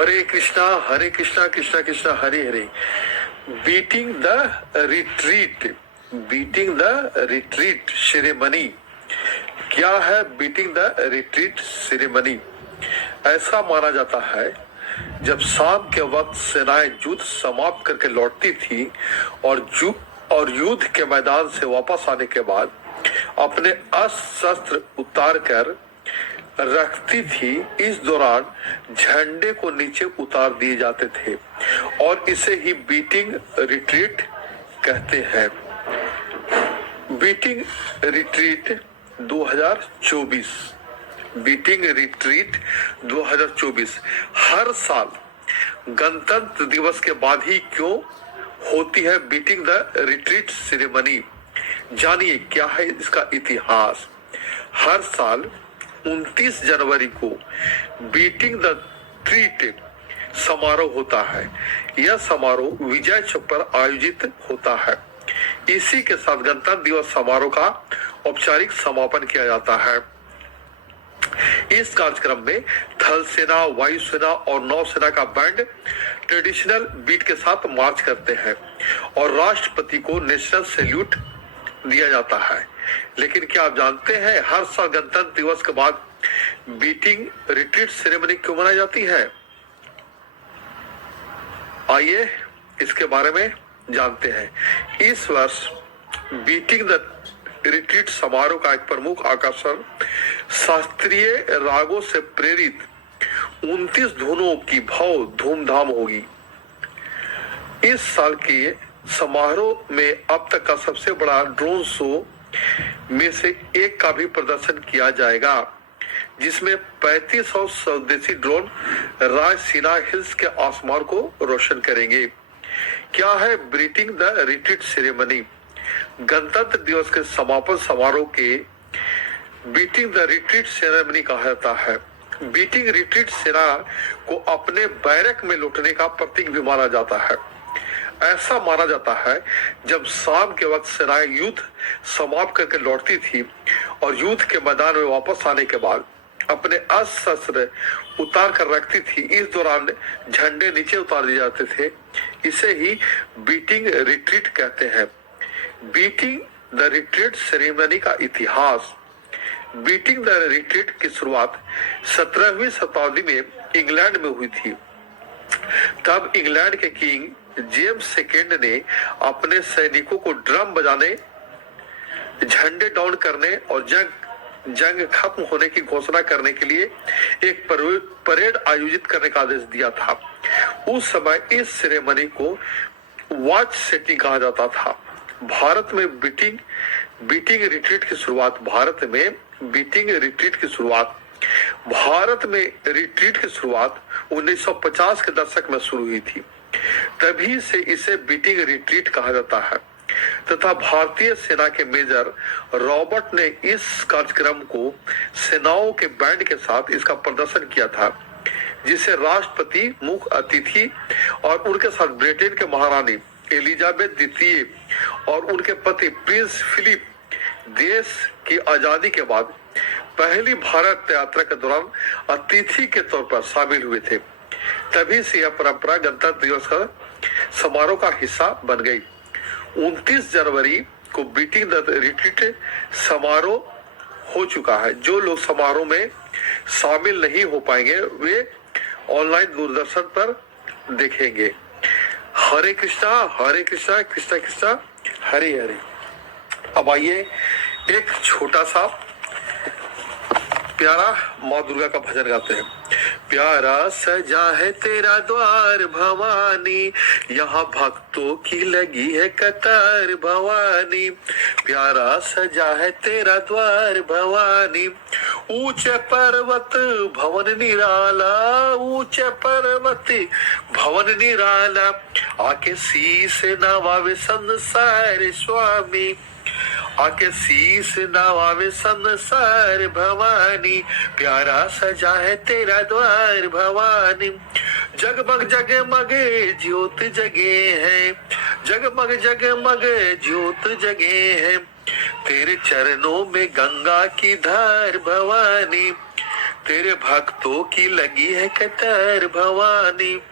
Hare Krishna Krishna Krishna Hare Hare. Beating the retreat, beating the retreat ceremony. क्या है beating the retreat ceremony? ऐसा माना जाता है जब शाम के वक्त सेनाएं युद्ध समाप्त करके लौटती थी और युद्ध के मैदान से वापस आने के बाद अपने अस्त्र शस्त्र उतार कर रखती थी। इस दौरान झंडे को नीचे उतार दिए जाते थे और इसे ही बीटिंग रिट्रीट कहते हैं। बीटिंग रिट्रीट 2024, बीटिंग रिट्रीट 2024 हर साल गणतंत्र दिवस के बाद ही क्यों होती है बीटिंग द रिट्रीट सेरेमनी? जानिए क्या है इसका इतिहास। हर साल 29 जनवरी को बीटिंग द ट्रीट समारोह होता है। यह समारोह विजय चौक पर आयोजित होता है। इसी के साथ गणतंत्र दिवस समारोह का औपचारिक समापन किया जाता है। इस कार्यक्रम में थल सेना, वायुसेना और नौसेना का बैंड ट्रेडिशनल बीट के साथ मार्च करते हैं और राष्ट्रपति को नेशनल सैल्यूट दिया जाता है। लेकिन क्या आप जानते हैं हर साल गणतंत्र दिवस के बाद बीटिंग रिट्रीट सेरेमनी क्यों मनाई जाती है? आइए इसके बारे में जानते हैं। इस वर्ष बीटिंग द रिट्रीट समारोह का एक प्रमुख आकर्षण शास्त्रीय रागों से प्रेरित 29 धुनों की भाव धूमधाम होगी। इस साल के समारोह में अब तक का सबसे बड़ा ड्रोन शो में से एक का भी प्रदर्शन किया जाएगा, जिसमें 3500 स्वदेशी ड्रोन रायसीना हिल्स के आसमान को रोशन करेंगे। क्या है बीटिंग द रिट्रीट सेरेमनी? गणतंत्र दिवस के समापन समारोह के बीटिंग द रिट्रीट सेरेमनी कहा जाता है। बीटिंग रिट्रीट सेना को अपने बैरक में लौटने का प्रतीक भी माना जाता है। ऐसा माना जाता है जब शाम के वक्त सेनाएं युद्ध समाप्त करके लौटती थी और युद्ध के मैदान में वापस आने के बाद अपने अस्त्र शस्त्र उतार कर रखती थी। इस दौरान झंडे नीचे उतार दिए जाते थे। इसे ही बीटिंग रिट्रीट कहते हैं। बीटिंग द रिट्रीट सेरेमनी का इतिहास। बीटिंग द रिट्रीट की शुरुआत 17वीं शताब्दी में इंग्लैंड में हुई थी। तब इंग्लैंड के किंग जेम्स सेकेंड ने अपने सैनिकों को ड्रम बजाने, झंडे डाउन करने और जंग खत्म होने की घोषणा करने के लिए एक परेड आयोजित करने का आदेश दिया था। उस समय इस सेरेमनी को वॉच सेटिंग कहा जाता था। भारत में बीटिंग रिट्रीट की शुरुआत भारत में रिट्रीट की शुरुआत 1950 के दशक में शुरू हुई थी। तभी से इसे बीटिंग रिट्रीट कहा जाता है तथा भारतीय सेना के मेजर रॉबर्ट ने इस कार्यक्रम को सेनाओं के बैंड के साथ इसका प्रदर्शन किया था, जिसे राष्ट्रपति, मुख्य अतिथि और उनके साथ ब्रिटेन के महारानी एलिजाबेथ द्वितीय और उनके पति प्रिंस फिलिप देश की आजादी के बाद पहली भारत यात्रा के दौरान अतिथि के तौर पर शामिल हुए थे। तभी से यह परंपरा गणतंत्र दिवस का समारोह का हिस्सा बन गई। 29 जनवरी को बीटिंग द रिट्रीट समारोह हो चुका है। जो लोग समारोह में शामिल नहीं हो पाएंगे वे ऑनलाइन दूरदर्शन पर देखेंगे। हरे कृष्णा कृष्णा कृष्णा हरे हरे। अब आइए एक छोटा सा प्यारा माँ दुर्गा का भजन गाते हैं। प्यारा सजा है तेरा द्वार भवानी, यहाँ भक्तों की लगी है कतार भवानी। प्यारा सजा है तेरा द्वार भवानी, ऊंचे पर्वत भवन निराला, ऊंचे पर्वत भवन निराला, आके शीस नवावे संसार स्वामी, आके शीस नवावे संसार भवानी। प्यारा सजा है तेरा द्वार भवानी, जगमग जगमग ज्योत जगे है, जगमग जगमग ज्योत जगे है, तेरे चरणों में गंगा की धार भवानी, तेरे भक्तों की लगी है कतार भवानी।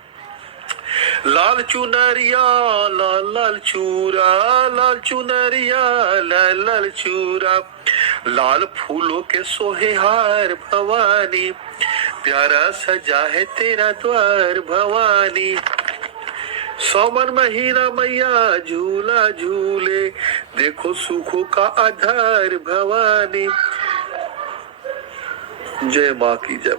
लाल चुनरिया लाल लाल चूरा, लाल चुनरिया लाल लाल चूरा, लाल फूलों के सोहे हार भवानी, प्यारा सजा है तेरा द्वार भवानी। सावन महीना मैया झूला झूले, देखो सुखों का आधार भवानी। जय माँ की जय।